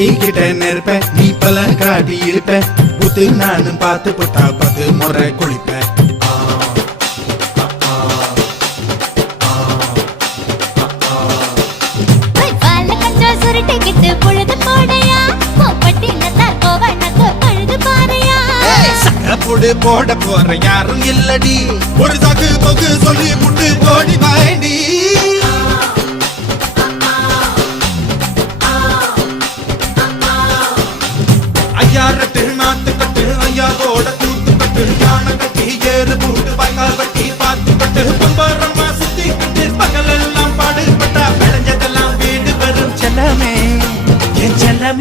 பத்திக்கிட்ட நெருப்ப நீ பல காட்டி இருப்ப புத்து நானும் பார்த்து புட்டா 10 முறை குளிப்ப போட போற யாரும் இல்லடி ஒரு சாக்கு போக்கு சொல்லி புட்டு போடி வாண்டி ஐயா ரெட்டு நாத்து கட்டு ஐயா கோட தூத்து கட்டு யானை கட்டி ஏறு பூட்டு வாய்க்கால் வட்டி பாத்து கட்டு பம்பரமா சுத்தி கட்டு பகலெல்லாம் பாடுபட்டா விளைஞ்சதெல்லாம் வீடு வரும் செல்லமே என் செல்லமே